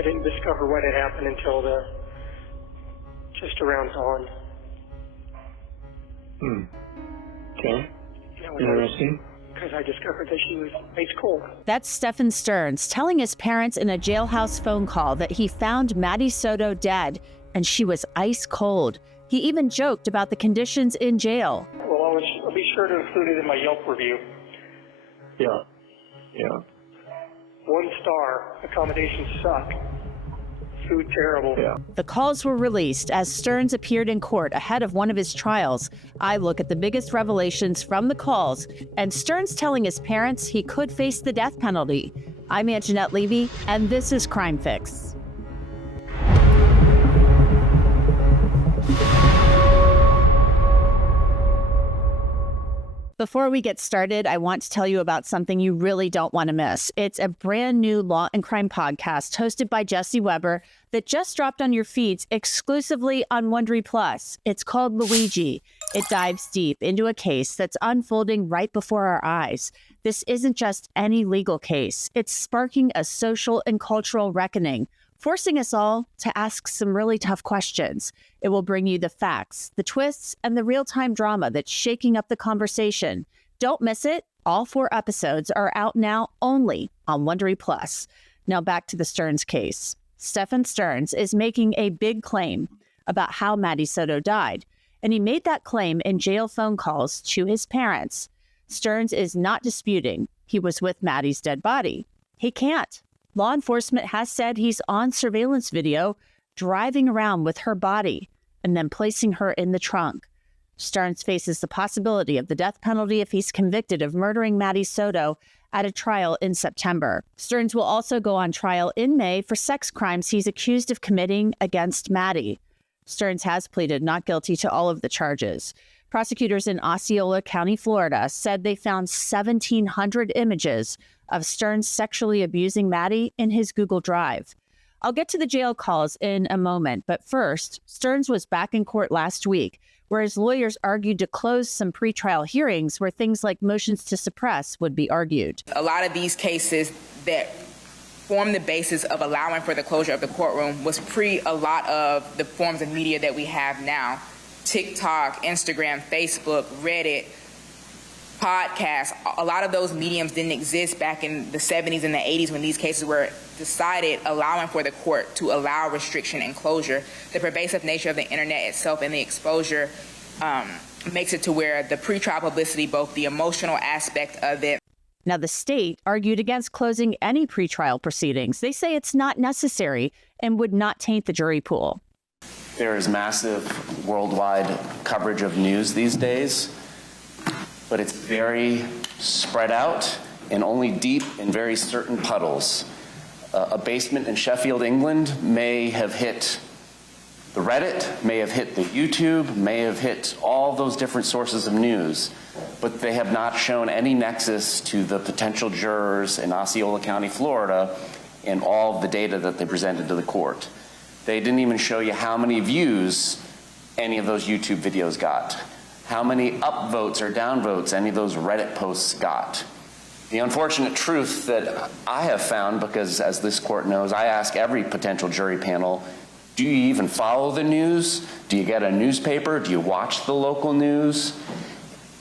I didn't discover what had happened until just around dawn. Okay. Interesting. Because I discovered that she was ice cold. That's Stephan Sterns telling his parents in a jailhouse phone call that he found Maddie Soto dead and she was ice cold. He even joked about the conditions in jail. Well, I'll be sure to include it in my Yelp review. Yeah. 1 star. Accommodations suck. Food terrible. Yeah. The calls were released as Sterns appeared in court ahead of one of his trials. I look at the biggest revelations from the calls, and Sterns telling his parents he could face the death penalty. I'm Angenette Levy, and this is Crime Fix. Before we get started, I want to tell you about something you really don't want to miss. It's a brand new Law and Crime podcast hosted by Jesse Weber that just dropped on your feeds exclusively on Wondery Plus. It's called LUIGI. It dives deep into a case that's unfolding right before our eyes. This isn't just any legal case. It's sparking a social and cultural reckoning, forcing us all to ask some really tough questions. It will bring you the facts, the twists, and the real-time drama that's shaking up the conversation. Don't miss it. All 4 episodes are out now only on Wondery Plus. Now back to the Sterns case. Stephan Sterns is making a big claim about how Maddie Soto died, and he made that claim in jail phone calls to his parents. Sterns is not disputing he was with Maddie's dead body. He can't. Law enforcement has said he's on surveillance video driving around with her body and then placing her in the trunk. Sterns faces the possibility of the death penalty if he's convicted of murdering Maddie Soto at a trial in September. Sterns will also go on trial in May for sex crimes he's accused of committing against Maddie. Sterns has pleaded not guilty to all of the charges. Prosecutors in Osceola County, Florida, said they found 1,700 images of Sterns sexually abusing Maddie in his Google Drive. I'll get to the jail calls in a moment, but first, Sterns was back in court last week, where his lawyers argued to close some pretrial hearings where things like motions to suppress would be argued. A lot of these cases that form the basis of allowing for the closure of the courtroom was pre a lot of the forms of media that we have now. TikTok, Instagram, Facebook, Reddit, podcasts. A lot of those mediums didn't exist back in the 70s and the 80s when these cases were decided, allowing for the court to allow restriction and closure. The pervasive nature of the internet itself and the exposure makes it to where the pretrial publicity, both the emotional aspect of it. Now, the state argued against closing any pretrial proceedings. They say it's not necessary and would not taint the jury pool. There is massive worldwide coverage of news these days, but it's very spread out and only deep in very certain puddles. A basement in Sheffield, England may have hit the Reddit, may have hit the YouTube, may have hit all those different sources of news, but they have not shown any nexus to the potential jurors in Osceola County, Florida, and all of the data that they presented to the court. They didn't even show you how many views any of those YouTube videos got, how many upvotes or downvotes any of those Reddit posts got. The unfortunate truth that I have found, because as this court knows, I ask every potential jury panel, do you even follow the news? Do you get a newspaper? Do you watch the local news?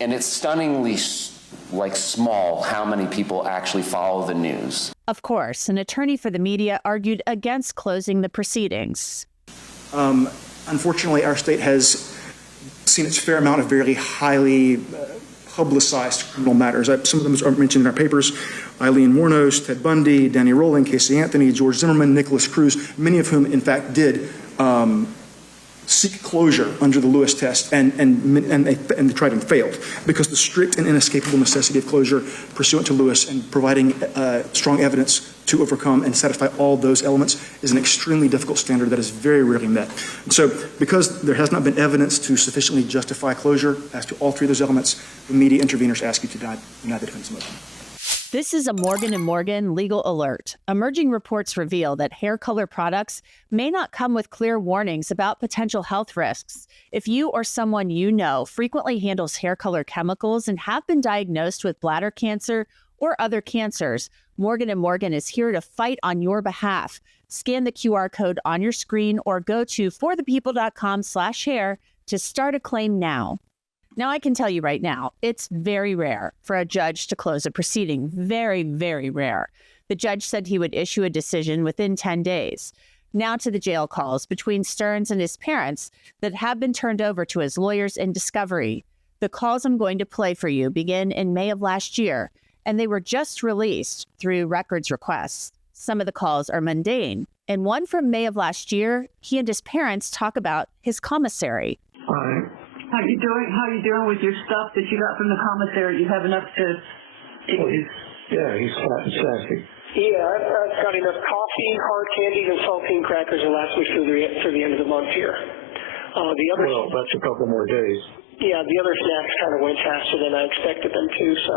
And it's stunningly small how many people actually follow the news. Of course, an attorney for the media argued against closing the proceedings. Unfortunately, our state has seen its fair amount of very highly publicized criminal matters. Some of them are mentioned in our papers. Eileen Wuornos, Ted Bundy, Danny Rowling, Casey Anthony, George Zimmerman, Nicholas Cruz, many of whom, in fact, did seek closure under the Lewis test, and they tried and failed, because the strict and inescapable necessity of closure pursuant to Lewis and providing strong evidence to overcome and satisfy all those elements is an extremely difficult standard that is very rarely met. And so because there has not been evidence to sufficiently justify closure as to all 3 of those elements, the media interveners ask you to deny the defense motion. This is a Morgan & Morgan legal alert. Emerging reports reveal that hair color products may not come with clear warnings about potential health risks. If you or someone you know frequently handles hair color chemicals and have been diagnosed with bladder cancer or other cancers, Morgan & Morgan is here to fight on your behalf. Scan the QR code on your screen or go to forthepeople.com/hair to start a claim now. Now, I can tell you right now, it's very rare for a judge to close a proceeding. Very, very rare. The judge said he would issue a decision within 10 days. Now to the jail calls between Sterns and his parents that have been turned over to his lawyers in discovery. The calls I'm going to play for you begin in May of last year, and they were just released through records requests. Some of the calls are mundane. In one from May of last year, he and his parents talk about his commissary. Hi. How you doing with your stuff that you got from the commissary? You have enough to... Well, he's fat and sassy. Yeah, I've got enough coffee, hard candies, and saltine crackers to last me through the end of the month here. Well, that's a couple more days. Yeah, the other snacks kind of went faster than I expected them to, so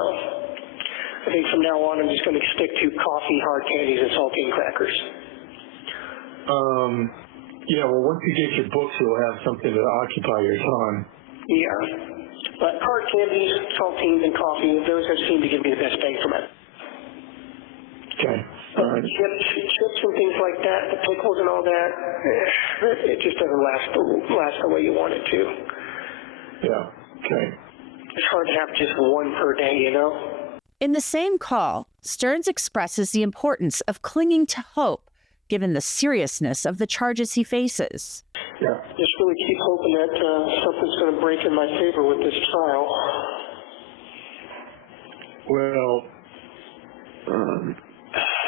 I think from now on I'm just going to stick to coffee, hard candies, and saltine crackers. Yeah, well, once you get your books, you'll have something to occupy your time. Yeah, but hard candies, saltines, and coffee, those have seemed to give me the best bang for my... Okay, all right. Chips and things like that, the pickles and all that, it just doesn't last the way you want it to. Yeah, okay. It's hard to have just one per day, you know? In the same call, Sterns expresses the importance of clinging to hope, given the seriousness of the charges he faces. Yeah. Just really keep hoping that something's going to break in my favor with this trial. Well,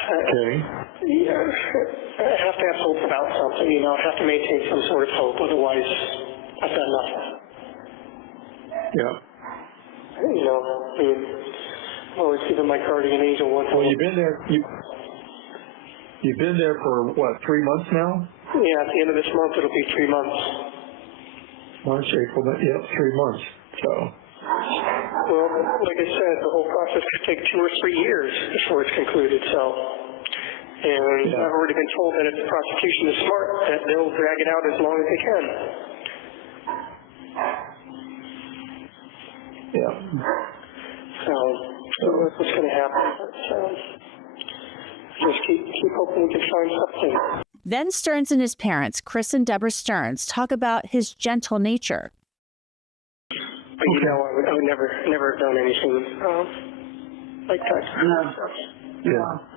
okay. Yeah, I have to have hope about something, you know. I have to maintain some sort of hope, otherwise I've got nothing. Yeah. You know, I mean, I've always given my guardian angel one hope. Well, you've been there. You've been there for what, 3 months now? Yeah, at the end of this month it'll be 3 months. March, April, yep, 3 months. So. Well, like I said, the whole process could take 2 or 3 years before it's concluded. So, and I've already been told that if the prosecution is smart, that they'll drag it out as long as they can. Yeah. So that's what's going to happen. So, just keep hoping we can find something. Then Sterns and his parents, Chris and Deborah Sterns, talk about his gentle nature. But you know, I would never have done anything like that.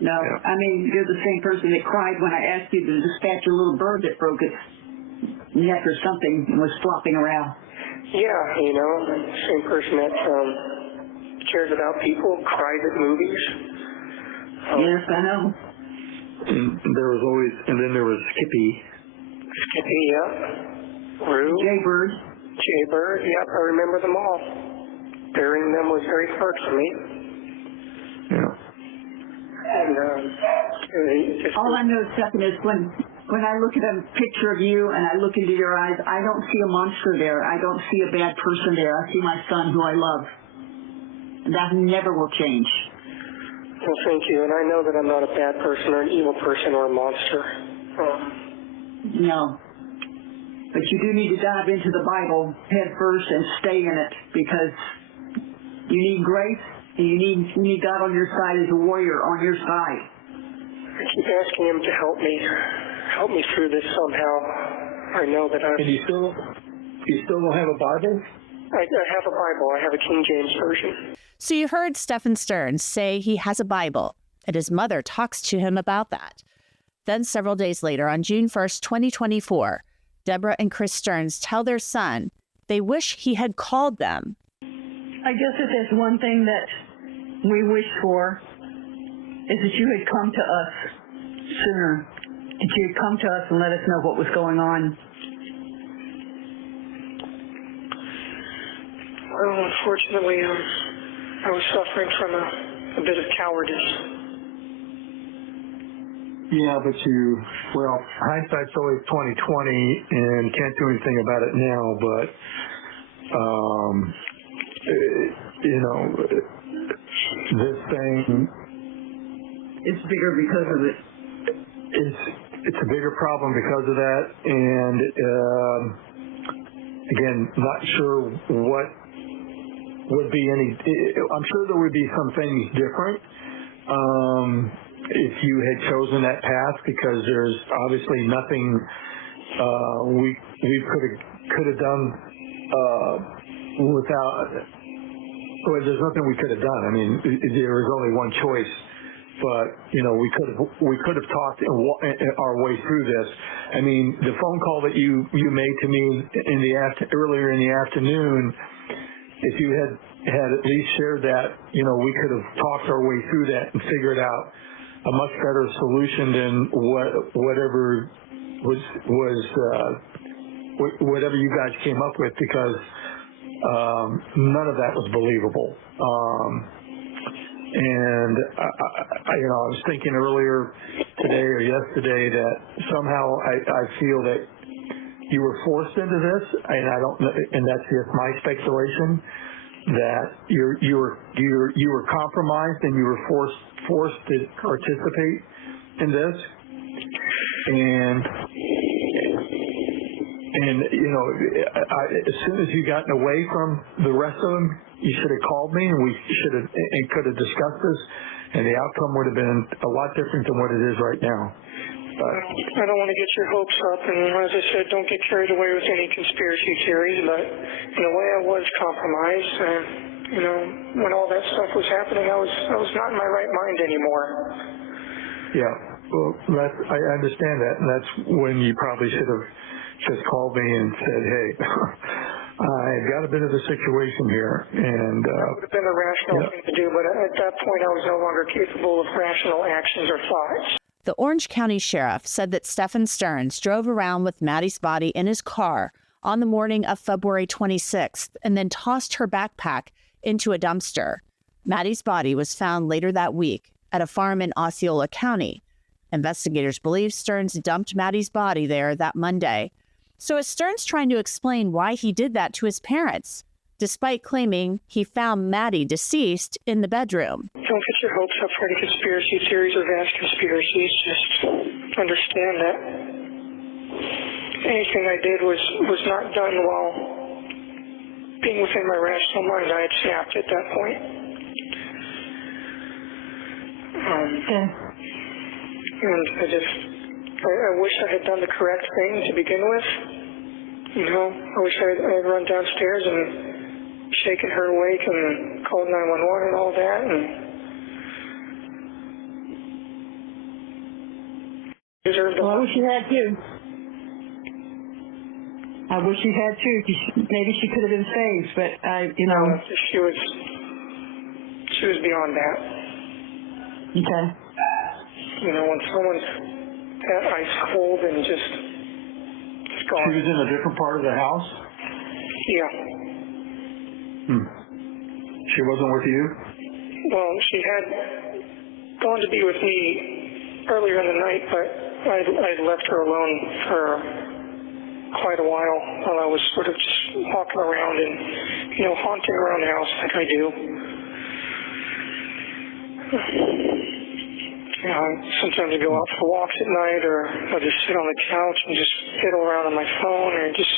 No. I mean, you're the same person that cried when I asked you to dispatch a little bird that broke its neck or something and was flopping around. Yeah, you know, same person that cares about people, cries at movies. Yes, I know. And then there was Skippy. Skippy, yeah. Rue. Jaybird, yep, I remember them all. Burying them was very hard for me. Yeah. And all I know, Stephan, is when I look at a picture of you and I look into your eyes, I don't see a monster there. I don't see a bad person there. I see my son who I love. And that never will change. Well, thank you. And I know that I'm not a bad person or an evil person or a monster. No. But you do need to dive into the Bible head first and stay in it, because you need grace and you need God on your side as a warrior on your side. I keep asking him to help me through this somehow. I know that And you still don't have a Bible? I have a Bible. I have a King James Version. So you heard Stephan Sterns say he has a Bible, and his mother talks to him about that. Then several days later, on June 1st, 2024, Deborah and Chris Sterns tell their son they wish he had called them. I guess if there's one thing that we wish for, is that you had come to us sooner. That you had come to us and let us know what was going on. Well, unfortunately, I was suffering from a bit of cowardice. Yeah, but hindsight's always 20/20, and can't do anything about it now. But this thing, it's bigger because of it. It's a bigger problem because of that, and again, not sure what would be any. I'm sure there would be some things different. if you had chosen that path, because there's obviously nothing we could have done without. Well, there's nothing we could have done. I mean, there was only one choice. But we could have talked our way through this. I mean, the phone call that you made to me earlier in the afternoon, if you had at least shared that, we could have talked our way through that and figured out a much better solution than whatever whatever you guys came up with, because none of that was believable. And I was thinking earlier today or yesterday that somehow I feel that you were forced into this, and I don't know, and that's just my speculation, that you were compromised and you were forced to participate in this, and as soon as you gotten away from the rest of them, you should have called me, and we could have discussed this, and the outcome would have been a lot different than what it is right now. But I don't want to get your hopes up, and as I said, don't get carried away with any conspiracy theories, but in a way I was compromised, and when all that stuff was happening, I was not in my right mind anymore. Yeah, well, I understand that, and that's when you probably should have just called me and said, hey, I've got a bit of a situation here, and that would have been a rational thing to do, but at that point I was no longer capable of rational actions or thoughts. The Orange County Sheriff said that Stephan Sterns drove around with Maddie's body in his car on the morning of February 26th and then tossed her backpack into a dumpster. Maddie's body was found later that week at a farm in Osceola County. Investigators believe Sterns dumped Maddie's body there that Monday. So is Sterns trying to explain why he did that to his parents, despite claiming he found Maddie deceased in the bedroom? Don't get your hopes up for any conspiracy theories or vast conspiracies. Just understand that anything I did was not done while being within my rational mind. I had snapped at that point. And I wish I had done the correct thing to begin with. I wish I had run downstairs and shaken her awake and called 911 and all that. And well, I wish you had too. I wish you had too. Maybe she could have been saved, but she was beyond that. Okay. When someone's that ice cold and just gone. She was in a different part of the house? Yeah. She wasn't with you? Well, she had gone to be with me earlier in the night, but I'd left her alone for quite a while I was sort of just walking around and, haunting around the house like I do. Sometimes I go out for walks at night, or I just sit on the couch and just fiddle around on my phone, or just,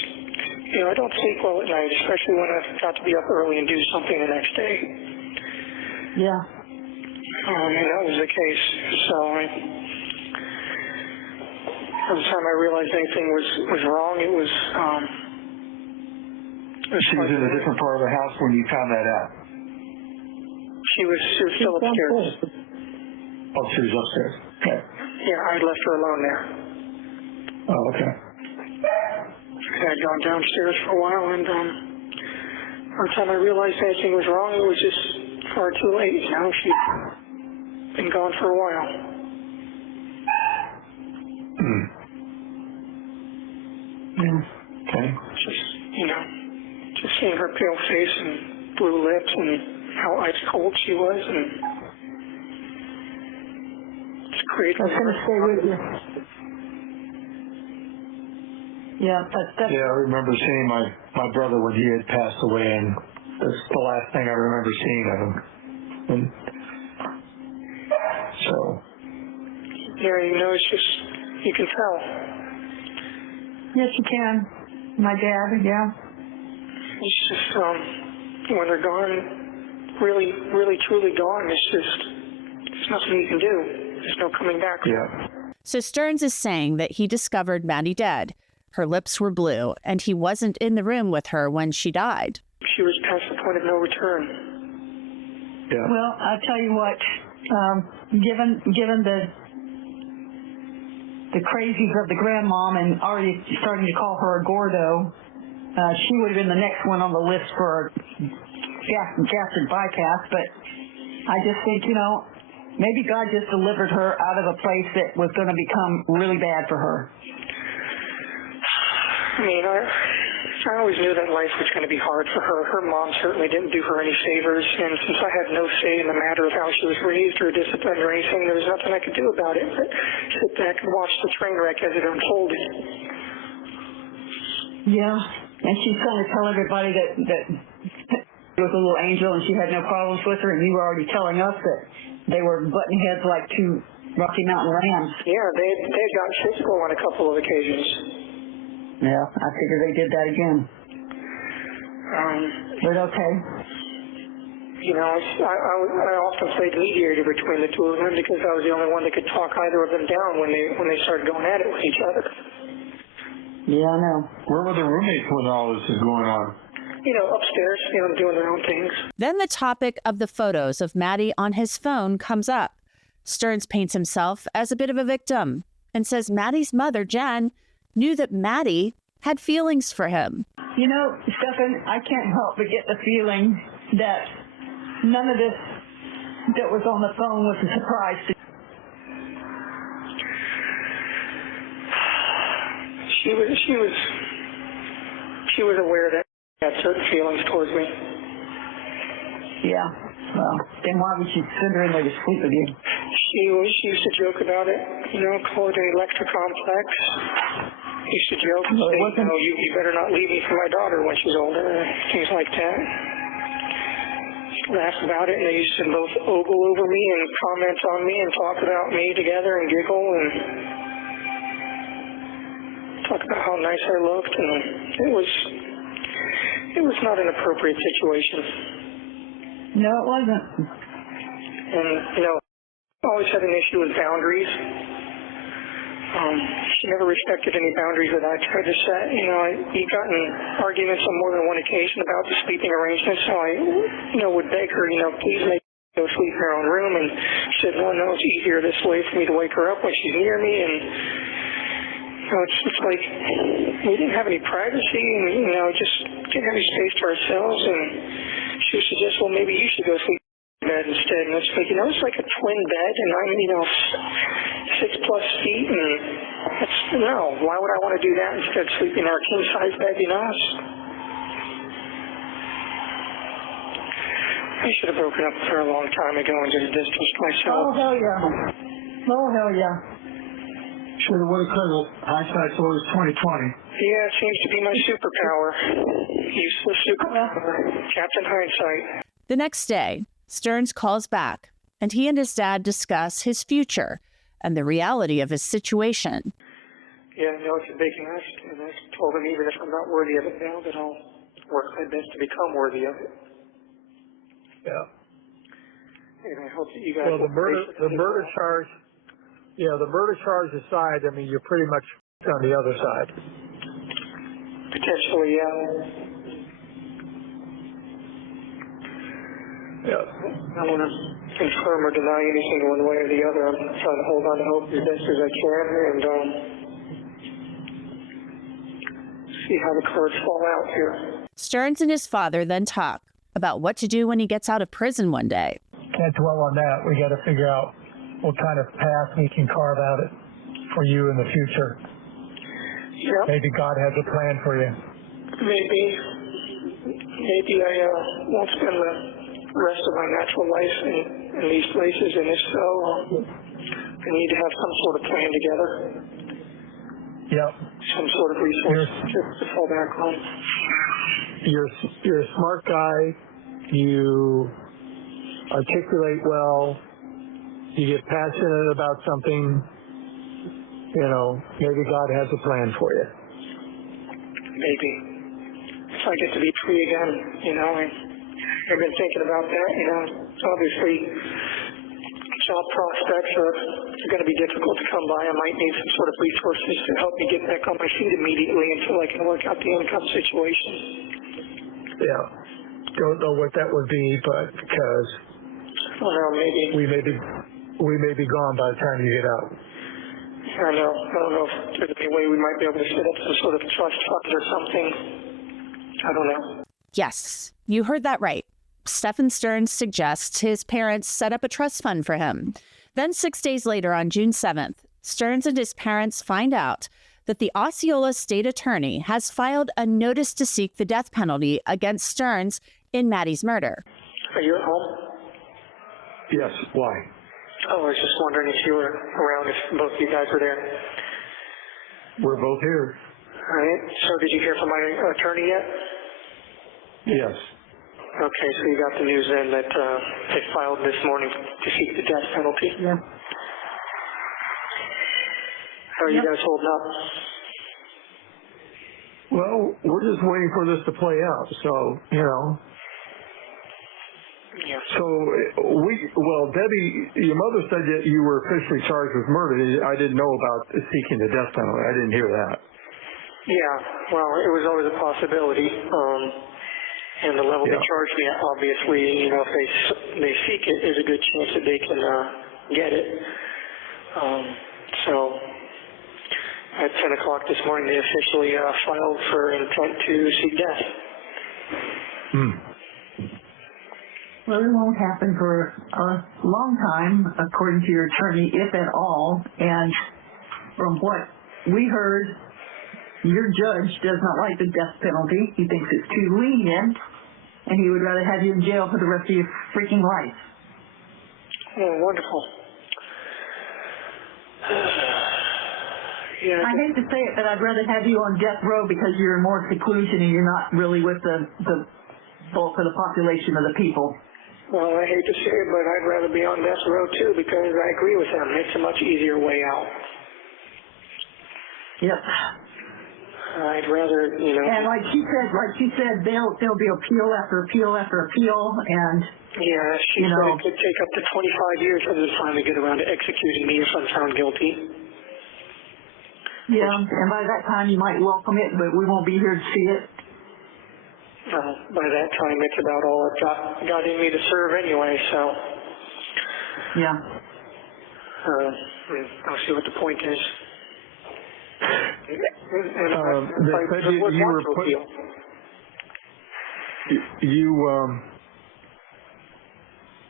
I don't sleep well at night, especially when I've got to be up early and do something the next day. Yeah. And that was the case. So every time I realized anything was wrong, it was. She was in a different part of the house when you found that out? She was still upstairs. Oh, she was upstairs. Okay. Yeah, I left her alone there. Oh, okay. I had gone downstairs for a while, and every time I realized anything was wrong, it was just far too late. She'd been gone for a while. Okay. Just seeing her pale face and blue lips and how ice cold she was, and that's going to stay with you. Yeah, that's... Yeah, I remember seeing my brother when he had passed away, and that's the last thing I remember seeing of him. And so... Yeah, it's just, you can tell. Yes, you can. My dad, yeah. It's just, when they're gone, really, really, truly gone, there's nothing you can do. There's no coming back. Yeah. So Sterns is saying that he discovered Maddie dead. Her lips were blue, and he wasn't in the room with her when she died. She was past the point of no return. Yeah. Well, I'll tell you what, given the crazies of the grandmom and already starting to call her a Gordo, she would have been the next one on the list for gastric bypass, but I just think, maybe God just delivered her out of a place that was going to become really bad for her. I mean, I always knew that life was going to be hard for her. Her mom certainly didn't do her any favors, and since I had no say in the matter of how she was raised or disciplined or anything, there was nothing I could do about it but sit back and watch the train wreck as it unfolded. Yeah, and she's trying to tell everybody that she was a little angel and she had no problems with her, and you were already telling us that they were butting heads like two Rocky Mountain rams. Yeah, they had gotten physical on a couple of occasions. Yeah, I figure they did that again. But okay. I often played mediator between the two of them because I was the only one that could talk either of them down when they started going at it with each other. Yeah, I know. Where were the roommates when all this is going on? Upstairs, doing their own things. Then the topic of the photos of Maddie on his phone comes up. Sterns paints himself as a bit of a victim and says Maddie's mother, Jen, knew that Maddie had feelings for him. Stephan, I can't help but get the feeling that none of this that was on the phone was a surprise to you. She was aware that I had certain feelings towards me. Yeah. Well, then why would she send her in there to sleep with you? She used to joke about it, call it an electrocomplex. Used to joke and say, you better not leave me for my daughter when she's older, things like that. Laugh about it, and they used to both ogle over me and comment on me and talk about me together and giggle and talk about how nice I looked, and it was not an appropriate situation. No, it wasn't. And, I always had an issue with boundaries. She never respected any boundaries that I tried to set. We got in arguments on more than one occasion about the sleeping arrangements, so I, would beg her, please make her go sleep in her own room. And she said, no, it's easier this way for me to wake her up when she's near me. And, it's like we didn't have any privacy and, just didn't have any space to ourselves. And she would suggest, well, maybe you should go sleep in bed instead. And it's like, it's like a twin bed, and I'm, 6+ feet, and why would I want to do that instead of sleeping in our king-size bed, I should have broken up with her a long time ago and just distanced myself. Oh, hell yeah. Oh, hell yeah. Should have, would have, could have. Hindsight's always 20/20. Yeah, it seems to be my superpower. Useless superpower. Captain Hindsight. The next day, Sterns calls back, and he and his dad discuss his future and the reality of his situation. Yeah, it's a big ask, and I told him even if I'm not worthy of it now, that I'll work my best to become worthy of it. Yeah. And I hope that you guys. Well, the murder charge aside, you're pretty much on the other side. Potentially, yeah. Yeah. I don't want to confirm or deny anything one way or the other. I'm trying to hold on to hope as best as I can and see how the cards fall out here. Sterns and his father then talk about what to do when he gets out of prison one day. Can't dwell on that. We got to figure out what kind of path we can carve out it for you in the future. Yep. Maybe God has a plan for you. Maybe I won't spend the rest of my natural life in these places, and if so, I need to have some sort of plan together. Yep. Some sort of resource to fall back on. You're a smart guy. You articulate well. You get passionate about something. Maybe God has a plan for you. Maybe. If I get to be free again, I've been thinking about that, Obviously, job prospects are going to be difficult to come by. I might need some sort of resources to help me get back on my feet immediately until I can work out the income situation. Yeah. Don't know what that would be, but because maybe we may be gone by the time you get out. I don't know if there's any way we might be able to set up some sort of trust fund or something. I don't know. Yes, you heard that right. Stephan Sterns suggests his parents set up a trust fund for him. Then 6 days later, on June 7th, Sterns and his parents find out that the Osceola state attorney has filed a notice to seek the death penalty against Sterns in Maddie's murder. Are you at home? Yes. Why? Oh, I was just wondering if you were around, if both of you guys were there. We're both here. All right. So did you hear from my attorney yet? Yes. Okay, so you got the news then that they filed this morning to seek the death penalty? Yeah. How are you guys holding up? Well, we're just waiting for this to play out. So, you know. Yeah. So, Debbie, your mother said that you were officially charged with murder. I didn't know about seeking the death penalty. I didn't hear that. Yeah, well, it was always a possibility. And the level they charged me at, obviously, you know, if they seek it, there's a good chance that they can get it. So at 10 o'clock this morning, they officially filed for intent to seek death. Well, it won't happen for a long time, according to your attorney, if at all. And from what we heard, your judge does not like the death penalty. He thinks it's too lenient, and he would rather have you in jail for the rest of your freaking life. Oh, wonderful. Yeah. I hate to say it, but I'd rather have you on death row because you're in more seclusion and you're not really with the bulk of the population of the people. Well, I hate to say it, but I'd rather be on death row too because I agree with him. It's a much easier way out. Yep. I'd rather, you know. And like she said, there'll be appeal after appeal after appeal, and yeah, she said it could take up to 25 years for them to finally get around to executing me if I'm found guilty. Yeah, and by that time you might welcome it, but we won't be here to see it. By that time, it's about all I've got in me to serve anyway, so. Yeah. I'll see what the point is. They said you were put.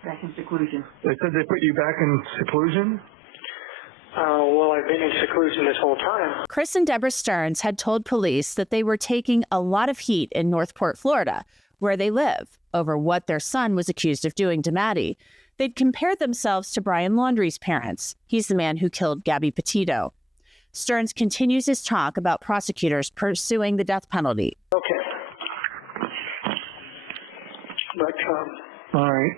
Back in seclusion. They said they put you back in seclusion? Well, I've been in seclusion this whole time. Chris and Deborah Sterns had told police that they were taking a lot of heat in Northport, Florida, where they live, over what their son was accused of doing to Maddie. They'd compared themselves to Brian Laundrie's parents. He's the man who killed Gabby Petito. Sterns continues his talk about prosecutors pursuing the death penalty. Okay. But, all right.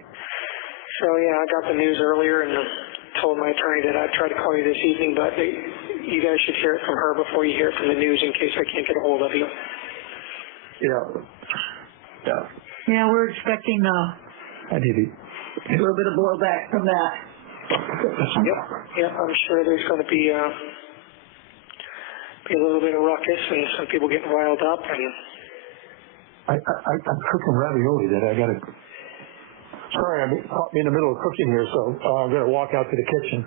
So, yeah, I got the news earlier and told my attorney that I'd try to call you this evening, but you guys should hear it from her before you hear it from the news in case I can't get a hold of you. Yeah. Yeah, we're expecting I did it. a little bit of blowback from that. Yep, I'm sure there's going to be a little bit of ruckus and some people getting riled up. And I'm cooking ravioli that I got to. Sorry, I'm caught me in the middle of cooking here, so I'm going to walk out to the kitchen.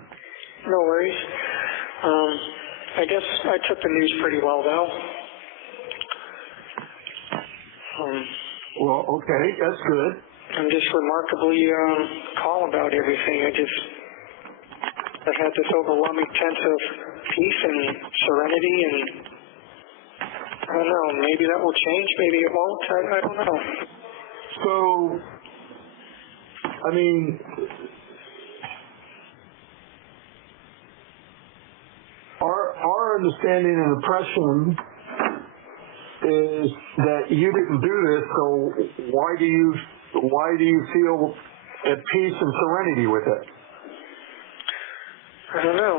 No worries. I guess I took the news pretty well, though. Well, okay, that's good. I'm just remarkably calm about everything. I've had this overwhelming sense of peace and serenity, and I don't know, maybe that will change, maybe it won't, I don't know. So, I mean, our understanding and impression is that you didn't do this, so why do you feel at peace and serenity with it? I don't know.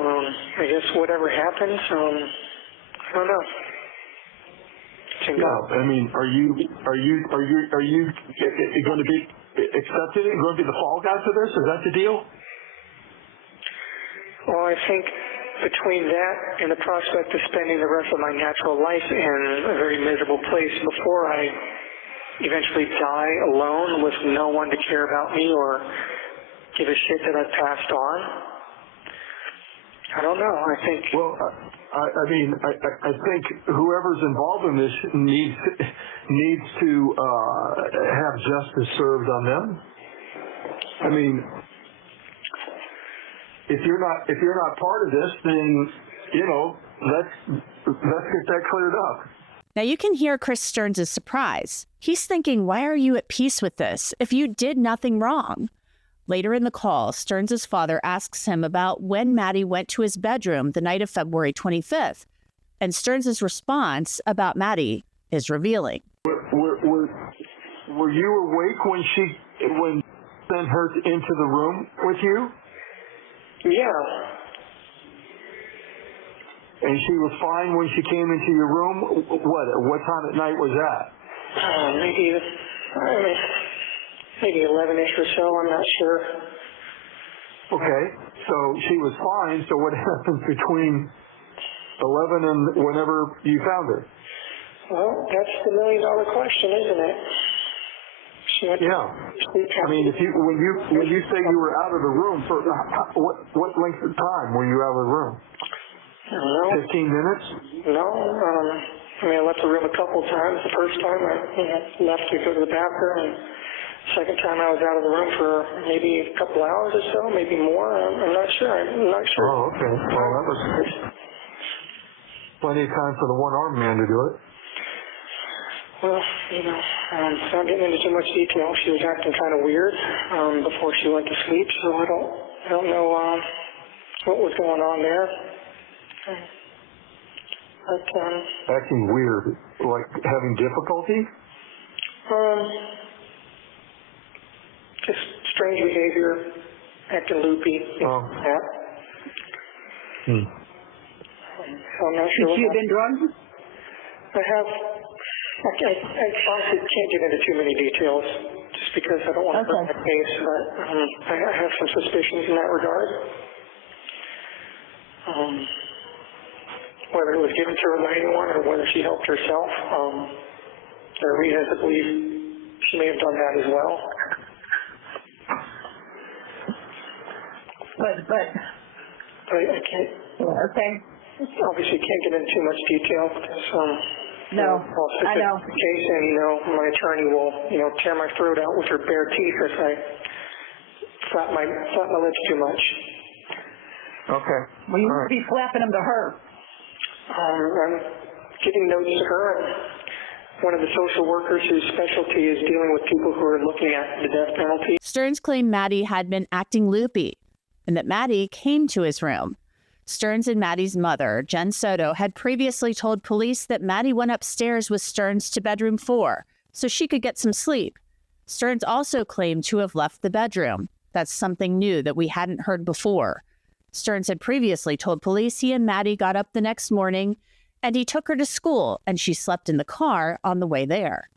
I guess whatever happens, I don't know. Yeah, I mean, are you going to be accepted and going to be the fall guy for this? Is that the deal? Well, I think between that and the prospect of spending the rest of my natural life in a very miserable place before I eventually die alone with no one to care about me or give a shit that I've passed on, I don't know. I think... Well, I think whoever's involved in this needs to have justice served on them. I mean, if you're not part of this, then let's get that cleared up. Now you can hear Chris Sterns' surprise. He's thinking, why are you at peace with this if you did nothing wrong? Later in the call, Sterns' father asks him about when Maddie went to his bedroom the night of February 25th, and Sterns' response about Maddie is revealing. Were you awake when sent her into the room with you? Yeah. And she was fine when she came into your room? What time at night was that? Maybe 11-ish or so, I'm not sure. Okay, so she was fine, so what happened between 11 and whenever you found her? Well, that's the million-dollar question, isn't it? I mean, when you say you were out of the room, for what length of time were you out of the room? I don't know. 15 minutes? No, I left the room a couple times. The first time I left to go to the bathroom, and the second time I was out of the room for maybe a couple hours or so, maybe more. I'm not sure. Oh, okay. Well, that was plenty of time for the one-armed man to do it. Well, without getting into too much detail, she was acting kind of weird before she went to sleep, so I don't know what was going on there. But, acting weird, like having difficulty? Just strange behavior, acting loopy. Yeah. So I'm not sure. Have you been drugged? I have. I honestly can't get into too many details just because I don't want to hurt my case, but I have some suspicions in that regard. Whether it was given to her by anyone or whether she helped herself, there are reasons to believe she may have done that as well. But I can't. Okay. Obviously, can't get into too much detail because no, I'll I know. the case, and my attorney will tear my throat out with her bare teeth if I flap my lips too much. Okay. Well, you must be flapping them to her. I'm giving notes to her, and one of the social workers whose specialty is dealing with people who are looking at the death penalty. Sterns claimed Maddie had been acting loopy and that Maddie came to his room. Sterns and Maddie's mother, Jen Soto, had previously told police that Maddie went upstairs with Sterns to bedroom 4 so she could get some sleep. Sterns also claimed to have left the bedroom. That's something new that we hadn't heard before. Sterns had previously told police he and Maddie got up the next morning and he took her to school and she slept in the car on the way there.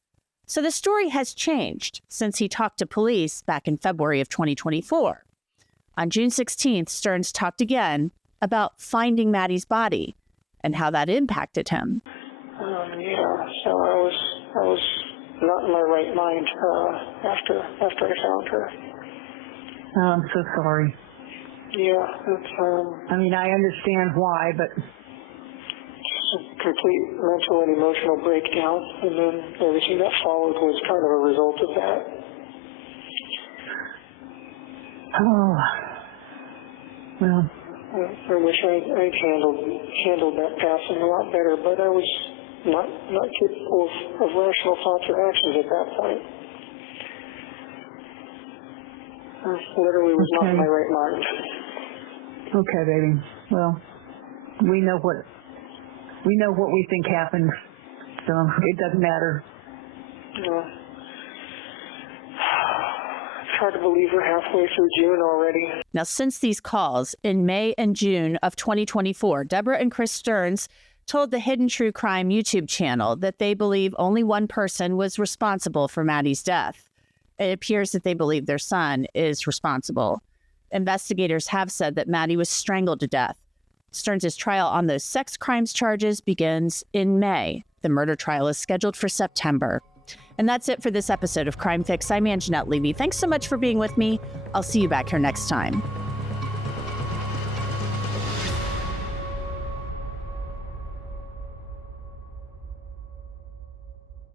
So the story has changed since he talked to police back in February of 2024. On June 16th, Sterns talked again about finding Maddie's body and how that impacted him. So I was not in my right mind after I found her. Oh, I'm so sorry. Yeah, it's I understand why, but just a complete mental and emotional breakdown, and then everything that followed was kind of a result of that. oh, well. I wish I'd handled that passing a lot better, but I was not capable of rational thoughts or actions at that point. I literally was not in my right mind. Okay, baby. Well, we know what we think happened, so it doesn't matter. It's hard to believe we're halfway through June already. Now, since these calls in May and June of 2024, Deborah and Chris Sterns told the Hidden True Crime YouTube channel that they believe only one person was responsible for Maddie's death. It appears that they believe their son is responsible. Investigators have said that Maddie was strangled to death. Sterns' trial on those sex crimes charges begins in May. The murder trial is scheduled for September. And that's it for this episode of Crime Fix. I'm Angenette Levy. Thanks so much for being with me. I'll see you back here next time.